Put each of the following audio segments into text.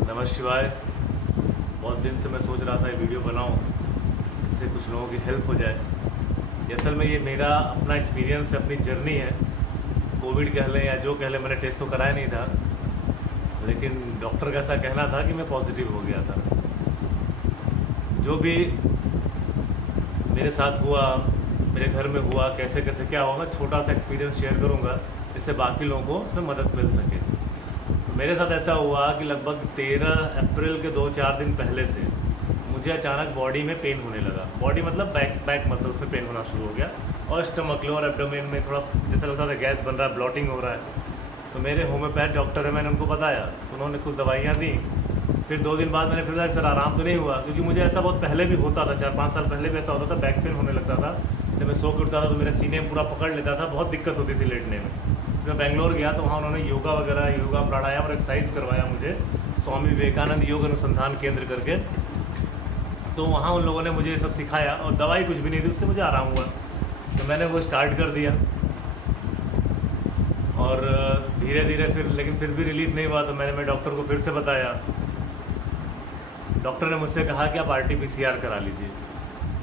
नमः शिवाय। बहुत दिन से मैं सोच रहा था ये वीडियो बनाऊं जिससे कुछ लोगों की हेल्प हो जाए। असल में ये मेरा अपना एक्सपीरियंस है, अपनी जर्नी है। कोविड कह लें या जो कह लें, मैंने टेस्ट तो कराया नहीं था, लेकिन डॉक्टर का ऐसा कहना था कि मैं पॉजिटिव हो गया था। जो भी मेरे साथ हुआ, मेरे घर में हुआ, कैसे कैसे क्या हुआ, मैं छोटा सा एक्सपीरियंस शेयर करूंगा जिससे बाकी लोगों को उसमें मदद मिल सके। मेरे साथ ऐसा हुआ कि लगभग 13 अप्रैल के 2-4 दिन पहले से मुझे अचानक बॉडी में पेन होने लगा। बॉडी मतलब बैक मसल से पेन होना शुरू हो गया, और स्टमक लोअर एब्डोमेन में थोड़ा जैसा लगता था गैस बन रहा है, ब्लॉटिंग हो रहा है। तो मेरे होम्योपैथ डॉक्टर है, मैंने उनको बताया तो उन्होंने कुछ दवाइयाँ दी। फिर 2 दिन बाद मैंने फिर कहा सर आराम तो नहीं हुआ, क्योंकि मुझे ऐसा बहुत पहले भी होता था, 4-5 साल पहले भी ऐसा होता था, बैक पेन होने लगता था। जब मैं सो के उठता था तो मेरे सीने में पूरा पकड़ लेता था, बहुत दिक्कत होती थी लेटने में। जब बेंगलोर गया तो वहाँ उन्होंने योगा वगैरह, योगा प्राणायाम और एक्सरसाइज करवाया मुझे, स्वामी विवेकानंद योग अनुसंधान केंद्र करके। तो वहाँ उन लोगों ने मुझे ये सब सिखाया और दवाई कुछ भी नहीं थी, उससे मुझे आराम हुआ। तो मैंने वो स्टार्ट कर दिया और धीरे धीरे फिर भी रिलीफ नहीं हुआ। तो मैं डॉक्टर को फिर से बताया। डॉक्टर ने मुझसे कहा कि आप RT-PCR करा लीजिए।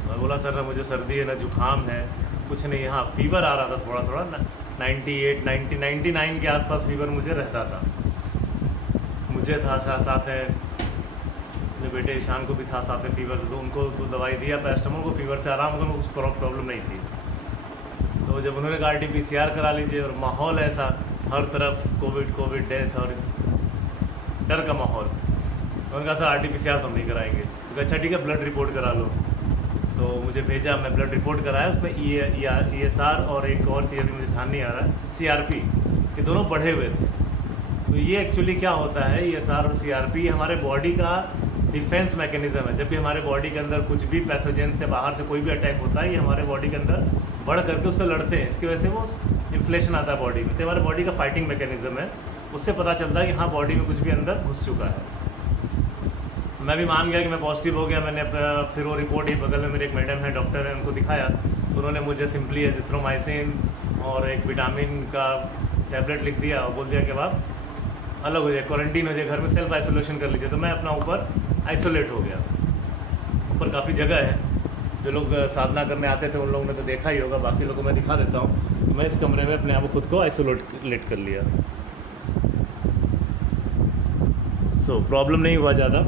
मैं बोला सर ना मुझे सर्दी है, ना जुकाम है, कुछ नहीं। हाँ फीवर आ रहा था थोड़ा थोड़ा, 98, 90, 99 के आसपास फीवर मुझे रहता था। मुझे था साथ है, मेरे बेटे ईशान को भी था साथ में फीवर, तो उनको तो दवाई दिया पैरास्टामोल को, फीवर से आराम होगा, कुछ प्रॉब्लम नहीं थी। तो जब उन्होंने कहा RT-PCR करा लीजिए, और माहौल ऐसा हर तरफ कोविड डेथ और डर का माहौल, उन्होंने कहा सर RT-PCR तो हम नहीं कराएंगे। तो अच्छा ठीक है, ब्लड रिपोर्ट करा लो। तो मुझे भेजा, मैं ब्लड रिपोर्ट कराया, उसमें ESR और एक और चीज़ अभी मुझे ध्यान नहीं आ रहा है, CRP, ये दोनों बढ़े हुए थे। तो ये एक्चुअली क्या होता है, ESR और CRP हमारे बॉडी का डिफेंस मैकेनिज्म है। जब भी हमारे बॉडी के अंदर कुछ भी पैथोजन से बाहर से कोई भी अटैक होता है, ये हमारे बॉडी के अंदर बढ़ करके उससे लड़ते हैं। इसकी वजह से वो इन्फ्लेशन आता है बॉडी में। तो हमारे बॉडी का फाइटिंग मैकेनिज्म है, उससे पता चलता है कि हाँ बॉडी में कुछ भी अंदर घुस चुका है। मैं भी मान गया कि मैं पॉजिटिव हो गया। मैंने फिर वो रिपोर्ट ही, बगल में मेरे एक मैडम है, डॉक्टर है, उनको दिखाया। उन्होंने मुझे सिंपली एजिथ्रोमाइसिन और एक विटामिन का टैबलेट लिख दिया और बोल दिया कि अब आप अलग हो जाए, क्वारंटीन हो जाए, घर में सेल्फ आइसोलेशन कर लीजिए। तो मैं अपना ऊपर आइसोलेट हो गया। ऊपर काफ़ी जगह है, जो लोग साधना करने आते थे उन लोगों ने तो देखा ही होगा, बाकी लोगों को मैं दिखा देता हूँ। तो मैं इस कमरे में अपने आप को खुद को आइसोलेट कर लिया। सो प्रॉब्लम नहीं हुआ ज़्यादा।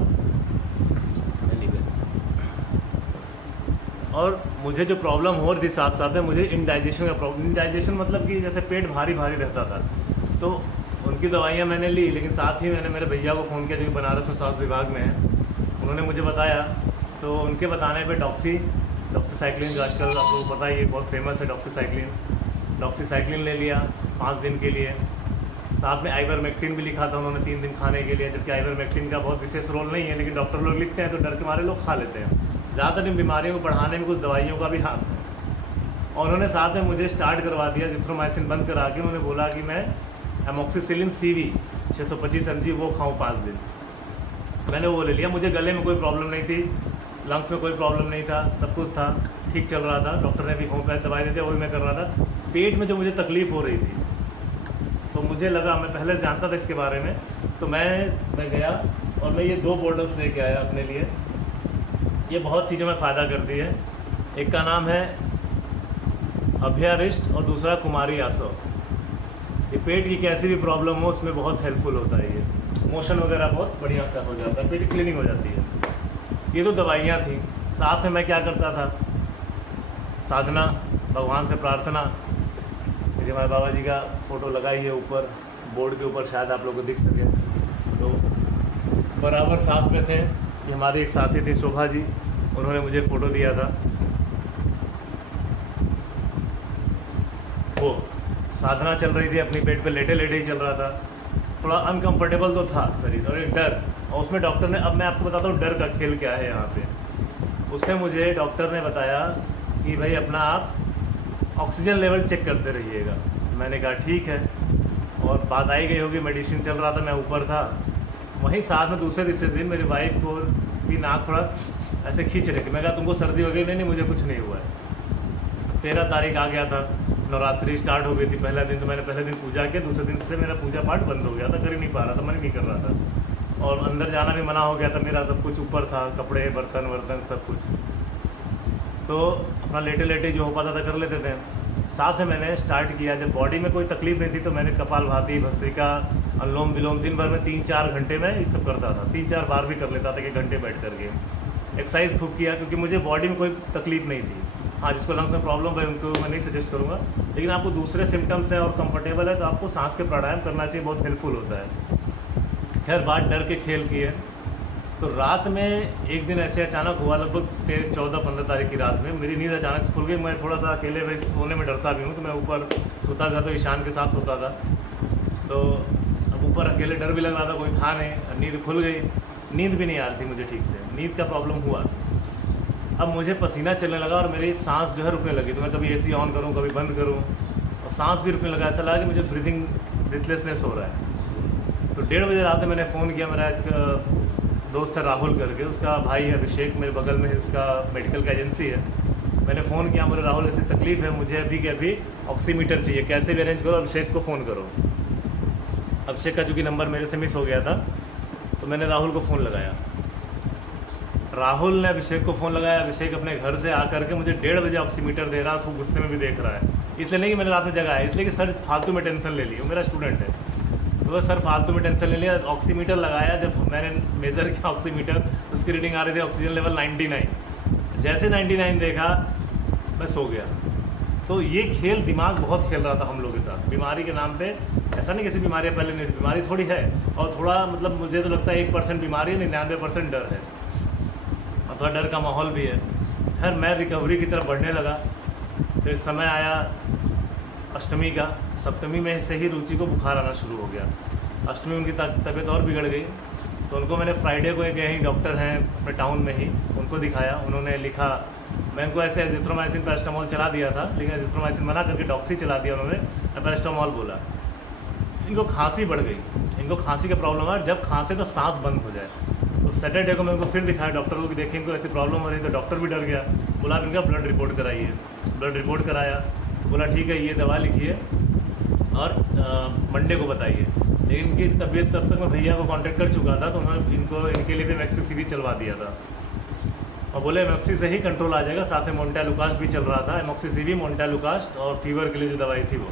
और मुझे जो प्रॉब्लम हो रही थी साथ साथ में, मुझे इंडाइजेशन का प्रॉब्लम। इंडाइजेशन मतलब कि जैसे पेट भारी भारी रहता था। तो उनकी दवाइयाँ मैंने ली, लेकिन साथ ही मैंने मेरे भैया को फ़ोन किया जो कि बनारस में स्वास्थ्य विभाग में है। उन्होंने मुझे बताया, तो उनके बताने पे डॉक्सीसाइक्लिन, जो आजकल आप लोगों को पता ही बहुत फेमस है, डॉक्सीसाइक्लिन ले लिया 5 दिन के लिए। साथ में आइवरमेक्टिन भी लिखा था उन्होंने 3 दिन खाने के लिए, जबकि आइवरमेक्टिन का बहुत विशेष रोल नहीं है, लेकिन डॉक्टर लोग लिखते हैं तो डर के मारे लोग खा लेते हैं। ज़्यादातर इन बीमारियों को बढ़ाने में कुछ दवाइयों का भी हाथ है। और उन्होंने साथ में मुझे स्टार्ट करवा दिया जिथ्रोमाइसिन बंद करा के। उन्होंने बोला कि मैं एमोक्सिसिलिन CV 625 mg वो खाऊं 5 दिन। मैंने वो ले लिया। मुझे गले में कोई प्रॉब्लम नहीं थी, लंग्स में कोई प्रॉब्लम नहीं था, सब कुछ था, ठीक चल रहा था। डॉक्टर ने भी होम्योपैथ दवाई दी थी, वही मैं कर रहा था। पेट में जो मुझे तकलीफ़ हो रही थी, तो मुझे लगा, मैं पहले से जानता था इसके बारे में, तो मैं गया और मैं ये 2 बॉटल्स लेके आया अपने लिए। ये बहुत चीज़ों में फ़ायदा करती है। एक का नाम है अभयारिष्ट और दूसरा कुमारी आसो। ये पेट की कैसी भी प्रॉब्लम हो उसमें बहुत हेल्पफुल होता है। ये मोशन वगैरह बहुत बढ़िया से हो जाता है, पेट क्लीनिंग हो जाती है। ये तो दवाइयाँ थी। साथ में मैं क्या करता था, साधना, भगवान से प्रार्थना। मेरे हमारे बाबा जी का फ़ोटो लगाई है ऊपर बोर्ड के ऊपर, शायद आप लोग को दिख सके। तो बराबर साथ में थे। कि हमारी एक साथी थी शोभा जी, उन्होंने मुझे फ़ोटो दिया था। वो साधना चल रही थी, अपनी पेट पे लेटे लेटे ही चल रहा था। थोड़ा अनकंफर्टेबल तो था शरीर, और एक डर। और उसमें डॉक्टर ने, अब मैं आपको बताता हूँ डर का खेल क्या है यहाँ पे। उसमें मुझे डॉक्टर ने बताया कि भाई अपना आप ऑक्सीजन लेवल चेक करते रहिएगा। मैंने कहा ठीक है, और बात आई गई होगी, मेडिसिन चल रहा था, मैं ऊपर था। वहीं साथ में दूसरे तीसरे दिन मेरी वाइफ को भी नाक थोड़ा ऐसे खींच रही थी। मैं कहा तुमको सर्दी हो गई? नहीं मुझे कुछ नहीं हुआ है। 13 तारीख आ गया था, नवरात्रि स्टार्ट हो गई थी। पहला दिन तो मैंने पहले दिन पूजा किया, दूसरे दिन से मेरा पूजा पाठ बंद हो गया था, कर ही नहीं पा रहा था, मन नहीं कर रहा था। और अंदर जाना भी मना हो गया था, मेरा सब कुछ ऊपर था, कपड़े बर्तन वर्तन सब कुछ। तो अपना लेटे लेटे जो हो पाता था कर लेते थे। साथ में मैंने स्टार्ट किया, जब बॉडी में कोई तकलीफ नहीं थी तो मैंने कपालभाति, भस्त्रिका, अनुलोम विलोम दिन भर में 3-4 घंटे में ये सब करता था। 3-4 बार भी कर लेता था कि घंटे बैठ करके। एक्सरसाइज खूब किया क्योंकि मुझे बॉडी में कोई तकलीफ नहीं थी। हाँ, जिसको लंग्स में प्रॉब्लम है उनको मैं नहीं सजेस्ट करूँगा, लेकिन आपको दूसरे सिम्टम्स हैं और कंफर्टेबल है तो आपको सांस के प्राणायाम करना चाहिए, बहुत हेल्पफुल होता है। खैर, बात डर के खेल की है। तो रात में एक दिन ऐसे अचानक हुआ, लगभग 14-15 तारीख की रात में मेरी नींद अचानक से खुल गई। मैं थोड़ा सा अकेले भाई सोने में डरता भी हूँ, तो मैं ऊपर सोता था तो ईशान के साथ सोता था। तो अब ऊपर अकेले डर भी लग रहा था, कोई था नहीं, नींद खुल गई। नींद भी नहीं आ रही थी मुझे ठीक से, नींद का प्रॉब्लम हुआ। अब मुझे पसीना चलने लगा और मेरी सांस जो है रुकने लगी। तो मैं कभी एसी ऑन करूँ, कभी बंद करूँ, और सांस भी रुकने लगा। ऐसा लगा कि मुझे ब्रीथलेसनेस हो रहा है। तो 1:30 बजे रात में मैंने फ़ोन किया। मेरा एक दोस्त है राहुल करके, उसका भाई है अभिषेक, मेरे बगल में उसका मेडिकल का एजेंसी है। मैंने फ़ोन किया, मेरे राहुल ऐसी तकलीफ़ है, मुझे अभी के अभी ऑक्सीमीटर चाहिए, कैसे भी अरेंज करो, अभिषेक को फ़ोन करो। अभिषेक का चूँकि नंबर मेरे से मिस हो गया था तो मैंने राहुल को फ़ोन लगाया। राहुल ने अभिषेक को फ़ोन लगाया। अभिषेक अपने घर से आकर के मुझे 1:30 बजे ऑक्सीमीटर दे रहा, खूब गुस्से में भी देख रहा है। इसलिए नहीं कि मैंने रात में जगाया, इसलिए कि सर फालतू में टेंशन ले ली, वो मेरा स्टूडेंट है। तो बस सर फालतू में टेंशन ले लिया। ऑक्सीमीटर लगाया, जब मैंने मेज़र किया ऑक्सीमीटर तो उसकी रीडिंग आ रही थी ऑक्सीजन लेवल 99। जैसे 99 देखा मैं सो गया। तो ये खेल दिमाग बहुत खेल रहा था हम लोग के साथ बीमारी के नाम पे। ऐसा नहीं किसी बीमारी पहले नहीं थी, बीमारी थोड़ी है और थोड़ा मतलब मुझे तो लगता है 1% बीमारी है, 99% डर है और थोड़ा डर का माहौल भी है। खैर, मैं रिकवरी की तरफ बढ़ने लगा। फिर समय आया अष्टमी का। सप्तमी में से ही रुचि को बुखार आना शुरू हो गया। अष्टमी उनकी तबीयत और बिगड़ गई, तो उनको मैंने फ्राइडे को एक यहीं डॉक्टर हैं अपने टाउन में ही, उनको दिखाया। उन्होंने लिखा, मैं उनको ऐसे एजिथ्रोमाइसिन पैरास्टामोल चला दिया था, लेकिन एजिथ्रोमाइसिन मना करके डॉक्सी चला दिया उन्होंने, पैरास्टामोल बोला। इनको खांसी बढ़ गई, इनको खांसी का प्रॉब्लम है, जब खांसे तो सांस बंद हो जाए। तो सैटरडे को मैं उनको फिर दिखाया डॉक्टर को कि देखिए इनको ऐसी प्रॉब्लम हो रही है। तो डॉक्टर भी डर गया, बोला आप इनका ब्लड रिपोर्ट कराइए। ब्लड रिपोर्ट कराया तो बोला ठीक है, ये दवा लिखिए और मंडे को बताइए। लेकिन इनकी तबीयत तब तक मैं भैया को कांटेक्ट कर चुका था, तो उन्होंने इनके लिए भी एमॉक्सिसिलिन चलवा दिया था और बोले एमॉक्सी से ही कंट्रोल आ जाएगा। साथ में मोन्टेलुकास्ट भी चल रहा था, एमॉक्सिसिलिन, मोन्टेलुकास्ट और फीवर के लिए जो दवाई थी वो,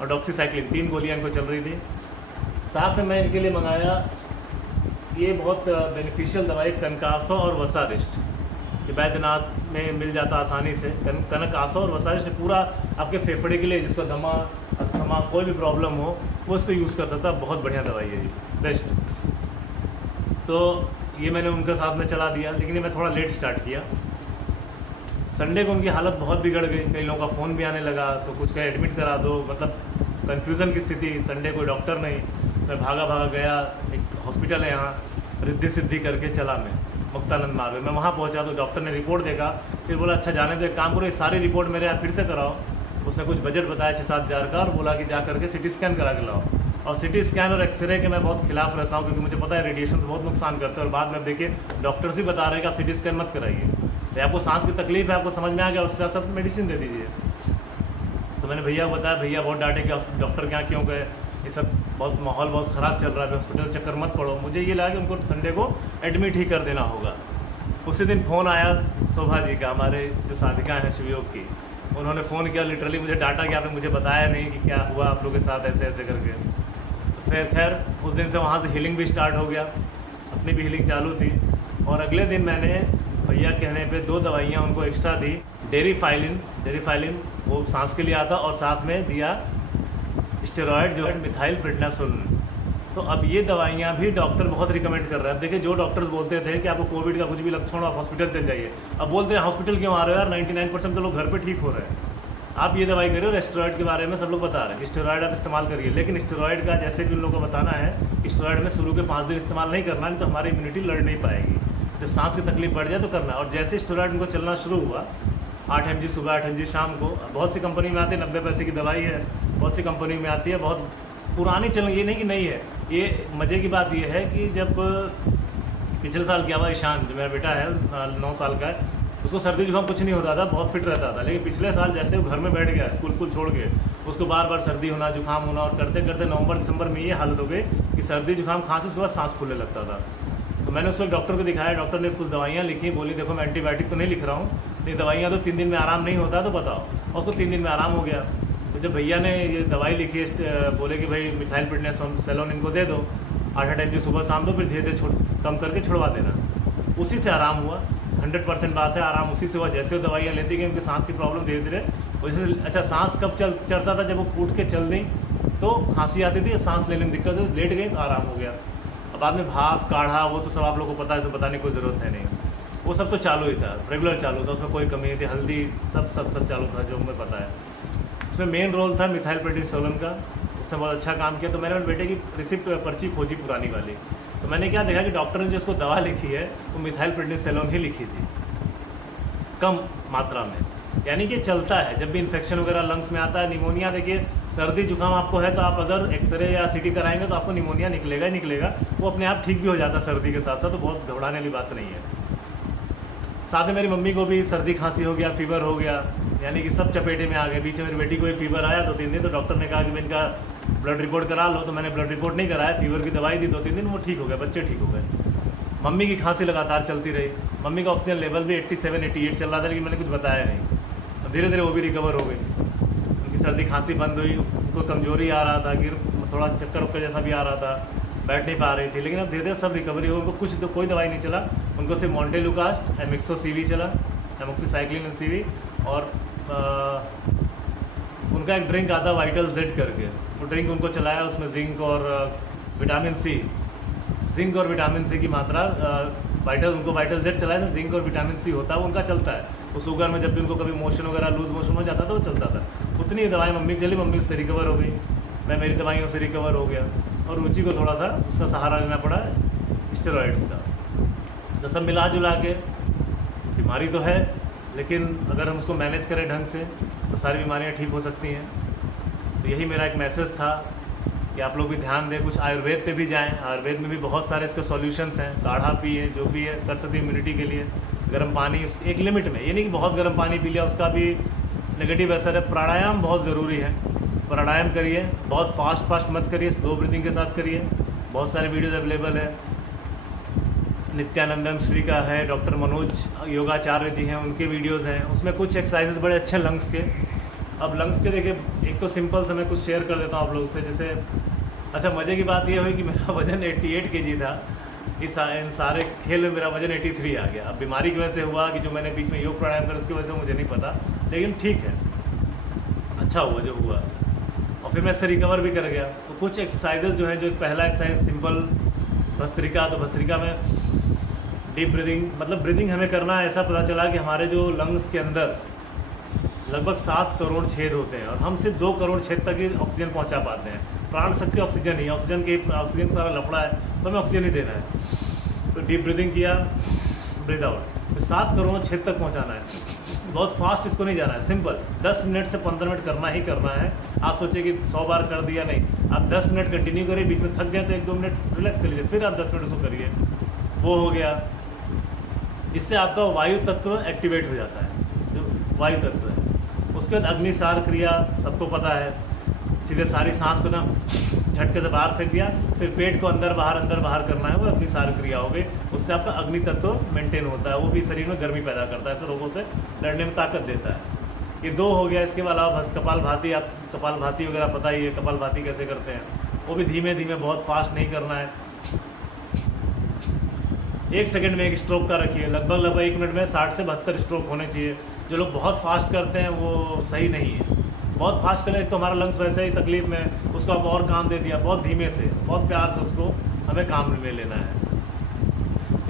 और डॉक्सीसाइक्लिन, 3 गोलियाँ इनको चल रही थी। साथ में मैं इनके लिए मंगाया ये बहुत बेनिफिशियल दवाई कनकासो और वसारिस्ट, कि बैद्यनाथ में मिल जाता आसानी से। कनकासो और वसारिस्ट पूरा आपके फेफड़े के लिए, जिसको दमा अस्थमा कोई भी प्रॉब्लम हो वो इसको यूज़ कर सकता है। बहुत बढ़िया दवाई है ये, बेस्ट। तो ये मैंने उनके साथ में चला दिया, लेकिन ये मैं थोड़ा लेट स्टार्ट किया। संडे को उनकी हालत बहुत बिगड़ गई, कई लोगों का फ़ोन भी आने लगा, तो कुछ कहे एडमिट करा दो, मतलब कन्फ्यूज़न की स्थिति। संडे को डॉक्टर नहीं, मैं भागा गया, एक हॉस्पिटल है यहाँ रिद्धि सिद्धि करके चला मैं मुक्तानंद मार्ग में। मैं वहाँ पहुँचा तो डॉक्टर ने रिपोर्ट देखा, फिर बोला अच्छा जाने दो, एक काम करो ये सारी रिपोर्ट मेरे यहाँ फिर से कराओ। उसने कुछ बजट बताया 6-7 हज़ार का और बोला कि जा करके सिटी स्कैन करा के लाओ। और सिटी स्कैन और एक्सरे के मैं बहुत खिलाफ रहता हूँ, क्योंकि मुझे पता है रेडिएशन से बहुत नुकसान करते हैं। और बाद में देखिए डॉक्टर्स भी बता रहे हैं कि आप सिटी स्कैन मत कराइए, तो आपको सांस की तकलीफ है, आपको समझ में आ गया, उससे आप सब मेडिसिन दे दीजिए। तो मैंने भैया को बताया, भैया बहुत डांटे कि डॉक्टर के यहाँ क्यों गए, ये सब बहुत माहौल बहुत ख़राब चल रहा है, हॉस्पिटल चक्कर मत पड़ो। मुझे ये लगा कि उनको संडे को एडमिट ही कर देना होगा। उसी दिन फ़ोन आया शोभा जी का, हमारे जो साधिका हैं शिवयोग की, उन्होंने फ़ोन किया, लिटरली मुझे डांटा कि आपने मुझे बताया नहीं कि क्या हुआ आप लोगों के साथ ऐसे ऐसे करके। तो फिर खैर उस दिन से वहाँ से हीलिंग भी स्टार्ट हो गया, अपनी भी हीलिंग चालू थी। और अगले दिन मैंने भैया कहने पे 2 दवाइयाँ उनको एक्स्ट्रा दी, डेरीफाइलिन वो सांस के लिए आता, और साथ में दिया स्टेरॉयड जो है मिथाइल प्रेडनासोल। तो अब ये दवाइयाँ भी डॉक्टर बहुत रिकमेंड कर रहे हैं। अब देखिए, जो डॉक्टर्स बोलते थे कि आपको कोविड का कुछ भी लक्षण हो आप हॉस्पिटल चल जाइए, अब बोलते हैं हॉस्पिटल क्यों आ रहे हो यार, 99% तो लोग घर पे ठीक हो रहे हैं, आप ये दवाई करिए। और स्टेरॉयड के बारे में सब लोग बता रहे हैं कि स्टेरॉयड आप इस्तेमाल करिए, लेकिन स्टेरॉयड का जैसे कि उन लोगों को बताना है, स्टेरॉयड में शुरू के 5 दिन इस्तेमाल नहीं करना, नहीं तो हमारी इम्यूनिटी लड़ नहीं पाएगी। जब सांस की तकलीफ बढ़ जाए तो करना। और जैसे स्टेरॉयड उनको चलना शुरू हुआ, 8 mg सुबह 8 mg शाम को, बहुत सी कंपनी में आती है, 90 पैसे की दवाई है, बहुत सी कंपनी में आती है, बहुत पुरानी चल, ये नहीं कि नहीं है। ये मज़े की बात ये है कि जब पिछले साल क्या हुआ, ईशान जो मेरा बेटा है 9 साल का है, उसको सर्दी जुकाम कुछ नहीं होता था, बहुत फिट रहता था। लेकिन पिछले साल जैसे वो घर में बैठ गया, स्कूल छोड़ के, उसको बार बार सर्दी होना, जुकाम होना, और करते करते नवंबर दिसंबर में ये हालत हो गई कि सर्दी जुकाम खांसी, उसके बाद सांस फूलने लगता था। तो मैंने उसको डॉक्टर को दिखाया, डॉक्टर ने कुछ दवाइयाँ लिखी, बोली देखो मैं एंटीबायोटिक तो नहीं लिख रहा हूँ, नहीं दवाइयाँ तो 3 दिन में आराम नहीं होता तो बताओ, और उसको 3 दिन में आराम हो गया। तो जब भैया ने ये दवाई लिखी, बोले कि भाई मिथाइल प्रेडनिसोलोन इनको दे दो 8 टाइम की सुबह शाम, दो फिर धीरे धीरे कम करके छुड़वा देना। उसी से आराम हुआ, 100% बात है, आराम उसी से हुआ। जैसे वो दवाइयाँ लेती गई, उनकी सांस की प्रॉब्लम धीरे धीरे वैसे, अच्छा सांस कब चढ़ता था, जब वो उठ के चल गई तो खांसी आती थी, सांस लेने में दिक्कत हुई, लेट गई तो आराम हो गया। अब बाद में भाप काढ़ा वो तो सब आप लोग को पता है, इसमें बताने की कोई ज़रूरत है नहीं, वो सब तो चालू ही था, रेगुलर चालू था, उसमें कोई कमी नहीं थी। हल्दी सब चालू था जो हमें पता है। उसमें मेन रोल था मिथाइल प्रेडनिसोलोन का, उसने बहुत अच्छा काम किया। तो मैंने मेरे बेटे की रिसिप्ट पर्ची खोजी पुरानी वाली, तो मैंने क्या देखा कि डॉक्टर ने जिसको दवा लिखी है वो मिथाइल प्रेडनिसोलोन ही लिखी थी, कम मात्रा में, यानी कि चलता है। जब भी इन्फेक्शन वगैरह लंग्स में आता है, निमोनिया, देखिए सर्दी जुकाम आपको है तो आप अगर एक्सरे या सीटी कराएंगे तो आपको निमोनिया निकलेगा ही निकलेगा, वो अपने आप ठीक भी हो जाता है सर्दी के साथ साथ, तो बहुत घबराने वाली बात नहीं है। साथ में मेरी मम्मी को भी सर्दी खांसी हो गया, फीवर हो गया, यानी कि सब चपेटे में आ गए। बीच में मेरी बेटी को भी फीवर आया 2-3 दिन, तो डॉक्टर ने कहा कि इनका ब्लड रिपोर्ट करा लो, तो मैंने ब्लड रिपोर्ट नहीं कराया, फीवर की दवाई दी 2-3 दिन, वो ठीक हो गए, बच्चे ठीक हो गए। मम्मी की खांसी लगातार चलती रही, मम्मी का ऑक्सीजन लेवल भी 87-88 चल रहा था, लेकिन मैंने कुछ बताया नहीं। धीरे धीरे वो भी रिकवर हो गई, उनकी सर्दी खांसी बंद हुई, उनको कमजोरी आ रहा था, गिर थोड़ा चक्कर उक्कर जैसा भी आ रहा था, बैठ नहीं पा रही थी, लेकिन अब धीरे धीरे सब रिकवरी हो। उनको कुछ तो कोई दवाई नहीं चला, उनको सिर्फ मोंटेलुकास्ट, एमिक्सो CV चला, एमोक्सीसाइक्लिन CV, और उनका एक ड्रिंक आता वाइटल Z करके, वो ड्रिंक उनको चलाया, उसमें जिंक और विटामिन C की मात्रा, उनको वाइटल Z चलाया था, जिंक और विटामिन C होता है, वो उनका चलता है। वो शुगर में जब भी उनको कभी मोशन वगैरह लूज मोशन हो जाता था वो चलता था। उतनी दवाई मम्मी चली, मम्मी उससे रिकवर हो गई, मैं मेरी दवाइयों से रिकवर हो गया, और रुचि को थोड़ा सा उसका सहारा लेना पड़ा स्टेरॉइड्स का। तो सब मिला जुला के बीमारी तो है, लेकिन अगर हम उसको मैनेज करें ढंग से तो सारी बीमारियां ठीक हो सकती हैं। तो यही मेरा एक मैसेज था कि आप लोग भी ध्यान दें, कुछ आयुर्वेद पे भी जाएं, आयुर्वेद में भी बहुत सारे इसके सॉल्यूशंस हैं, काढ़ा पिए, जो भी है कर सकते हैं इम्यूनिटी के लिए। गर्म पानी एक लिमिट में, ये नहीं कि बहुत गर्म पानी पी लिया, उसका भी नेगेटिव असर है। प्राणायाम बहुत ज़रूरी है, प्राणायाम करिए, बहुत फास्ट मत करिए, स्लो ब्रीदिंग के साथ करिए। बहुत सारे वीडियोज़ अवेलेबल है, नित्यानंदम श्री का है, डॉक्टर मनोज योगाचार्य जी हैं, उनके वीडियोज़ हैं, उसमें कुछ एक्सरसाइजेस बड़े अच्छे लंग्स के। अब लंग्स के देखिए, एक तो सिंपल से मैं कुछ शेयर कर देता हूँ आप लोगों से। जैसे अच्छा मज़े की बात ये हुई कि मेरा वज़न 88 kg था, इन सारे खेल में मेरा वज़न 83 आ गया। अब बीमारी की वजह से हुआ कि जो मैंने बीच में योग प्राणायाम कर उसकी वजह से मुझे नहीं पता, लेकिन ठीक है, अच्छा हुआ जो हुआ, और फिर मैं इससे रिकवर भी कर गया। तो कुछ एक्सरसाइजेज जो हैं, जो पहला एक्सरसाइज सिंपल भस्त्रिका, तो भस्त्रिका में डीप ब्रीदिंग, मतलब ब्रीदिंग हमें करना है। ऐसा पता चला कि हमारे जो लंग्स के अंदर लगभग 7 करोड़ छेद होते हैं, और हम सिर्फ 2 करोड़ छेद तक ही ऑक्सीजन पहुंचा पाते हैं। प्राण शक्ति ऑक्सीजन ही, ऑक्सीजन सारा लफड़ा है, तो हमें ऑक्सीजन ही देना है। तो डीप ब्रीदिंग किया, ब्रीद आउट, तो 7 करोड़ छेद तक पहुंचाना है। बहुत फास्ट इसको नहीं जाना है, सिंपल 10 मिनट से 15 मिनट करना ही करना है। आप सोचिए कि 100 बार कर दिया, नहीं, आप 10 मिनट कंटिन्यू करिए, बीच में थक गए तो 1-2 मिनट रिलैक्स कर लीजिए, फिर आप 10 मिनट उसको करिए, वो हो गया। इससे आपका वायु तत्व एक्टिवेट हो जाता है, जो वायु तत्व है। उसके बाद अग्निसार क्रिया सबको पता है, सीधे सारी सांस को ना झटके से बाहर फेंक दिया, फिर पेट को अंदर बाहर करना है, वो अग्निसार क्रिया हो गई। उससे आपका अग्नि तत्व मेंटेन होता है, वो भी शरीर में गर्मी पैदा करता है, ऐसे रोगों से लड़ने में ताकत देता है। ये 2 हो गया। इसके अलावा बस कपालभाति, आप कपालभाति वगैरह पता ही है, कपालभाति कैसे करते हैं, वो भी धीमे धीमे, बहुत फास्ट नहीं करना है। 1 सेकंड में 1 स्ट्रोक का रखिए, लगभग 1 मिनट में 60 से 72 स्ट्रोक होने चाहिए। जो लोग बहुत फास्ट करते हैं वो सही नहीं है। बहुत फास्ट करें तो हमारा लंग्स वैसे ही तकलीफ में, उसको आप और काम दे दिया, बहुत धीमे से, बहुत प्यार से उसको हमें काम में लेना है।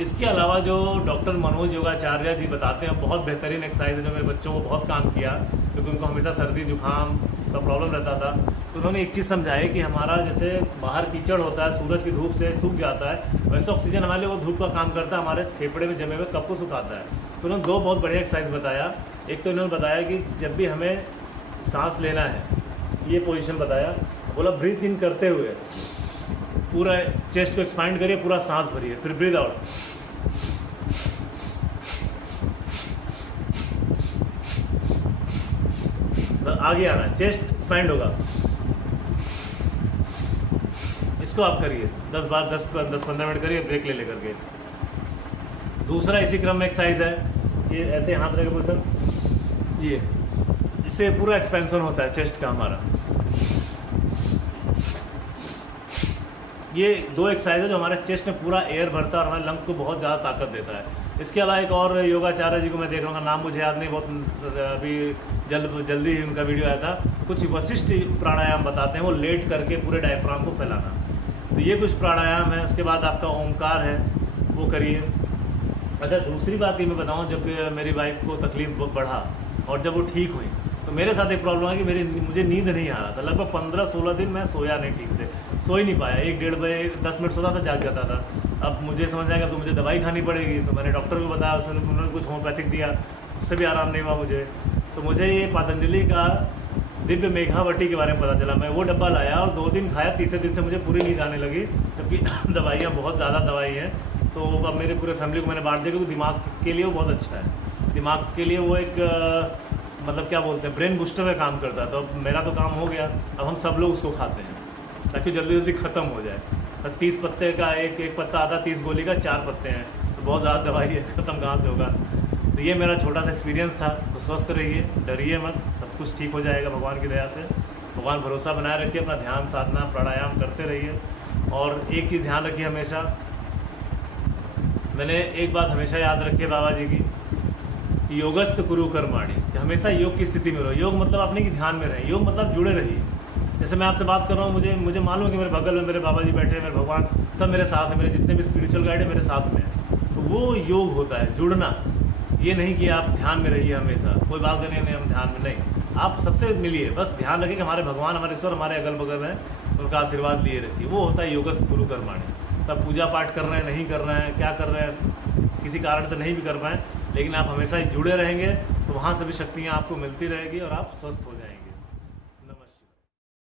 इसके अलावा जो डॉक्टर मनोज योगाचार्य जी बताते हैं, बहुत बेहतरीन एक्सरसाइज है, जो मेरे बच्चों को बहुत काम किया, क्योंकि उनको हमेशा सर्दी जुकाम का प्रॉब्लम रहता था। तो उन्होंने एक चीज़ समझाई कि हमारा जैसे बाहर कीचड़ होता है, सूरज की धूप से सूख जाता है, वैसे ऑक्सीजन हमारे लिए वो धूप का काम करता है, हमारे फेफड़े में जमे हुए कफ को सुखाता है। तो उन्होंने 2 बहुत बढ़िया एक्सरसाइज बताया। एक तो इन्होंने बताया कि जब भी हमें सांस लेना है, ये पोजीशन बताया, बोला ब्रीथ इन करते हुए पूरा चेस्ट को एक्सपांड करिए, पूरा सांस भरिए, फिर ब्रीथ आउट, आगे आना, चेस्ट एक्सपैंड होगा। इसको आप करिए 10 बार, 10-15 मिनट करिए, ब्रेक ले लेकर के। दूसरा इसी क्रम में एक्सरसाइज है, ये ऐसे हाथ रख के सर, ये इससे पूरा एक्सपेंशन होता है चेस्ट का हमारा। ये 2 एक्सरसाइज है जो हमारे चेस्ट में पूरा एयर भरता है और हमारे लंग को बहुत ज़्यादा ताकत देता है। इसके अलावा एक और योगाचार्य जी को मैं देख रहा हूँ, नाम मुझे याद नहीं, बहुत अभी जल्दी ही उनका वीडियो आया था। कुछ वशिष्ठ प्राणायाम बताते हैं, वो लेट करके पूरे डायफ्राम को फैलाना। तो ये कुछ प्राणायाम है। उसके बाद आपका ओमकार है, वो करिए। अच्छा, दूसरी बात ये मैं बताऊँ, जब मेरी वाइफ को तकलीफ बढ़ा और जब वो ठीक हुई तो मेरे साथ एक प्रॉब्लम है कि मुझे नींद नहीं आ रहा था। लगभग 15-16 दिन मैं सोया नहीं, ठीक से सो ही नहीं पाया। 1-1.5 बजे 10 मिनट सोता था, जाग जाता था। अब मुझे समझ आएगा तो मुझे दवाई खानी पड़ेगी। तो मैंने डॉक्टर को बताया, उन्होंने कुछ होम्योपैथिक दिया, उससे भी आराम नहीं हुआ मुझे। तो मुझे ये पतंजलि का दिव्य मेघावटी के बारे में पता चला। मैं वो डब्बा लाया और 2 दिन खाया, तीसरे दिन से मुझे पूरी नींद आने लगी, जबकि दवाइयाँ बहुत ज़्यादा दवाई हैं। तो अब मेरे पूरे फैमिली को मैंने बांट दिया, क्योंकि दिमाग के लिए वो बहुत अच्छा है। दिमाग के लिए वो एक मतलब क्या बोलते हैं, ब्रेन बूस्टर का काम करता है। तो अब मेरा तो काम हो गया, अब हम सब लोग उसको खाते हैं ताकि जल्दी जल्दी ख़त्म हो जाए। 30 पत्ते का एक पत्ता आता, 30 गोली का 4 पत्ते हैं, तो बहुत ज़्यादा दवाई है, ख़त्म कहाँ से होगा। तो ये मेरा छोटा सा एक्सपीरियंस था। तो स्वस्थ रहिए, डरिए मत, सब कुछ ठीक हो जाएगा भगवान की दया से। भगवान भरोसा बनाए रखिए, अपना ध्यान साधना प्राणायाम करते रहिए। और एक चीज़ ध्यान रखिए हमेशा, मैंने एक बात हमेशा याद रखी है बाबा जी की, योगस्थ कुरु कर्माणि, कि हमेशा योग की स्थिति में रहो। योग मतलब अपने की ध्यान में रहे, योग मतलब जुड़े रहिए। जैसे मैं आपसे बात कर रहा हूँ, मुझे मालूम है कि मेरे बगल में मेरे बाबा जी बैठे हैं, मेरे भगवान सब मेरे साथ हैं, मेरे जितने भी स्पिरिचुअल गाइड है मेरे साथ में है। तो वो योग होता है, जुड़ना। ये नहीं कि आप ध्यान में रहिए हमेशा, कोई बात करनी नहीं, हम ध्यान में नहीं, आप सबसे मिलिए। बस ध्यान रखिए कि हमारे भगवान, हमारे ईश्वर हमारे अगल बगल हैं, उनका आशीर्वाद लिए रखिए। वो होता है योगस्थ कुरु कर्माणि। तब पूजा पाठ कर रहे हैं, नहीं कर रहे हैं, क्या कर रहे हैं, किसी कारण से नहीं भी कर पाएँ, लेकिन आप हमेशा जुड़े रहेंगे तो वहाँ से भी शक्तियाँ आपको मिलती रहेगी और आप स्वस्थ हो जाएंगे।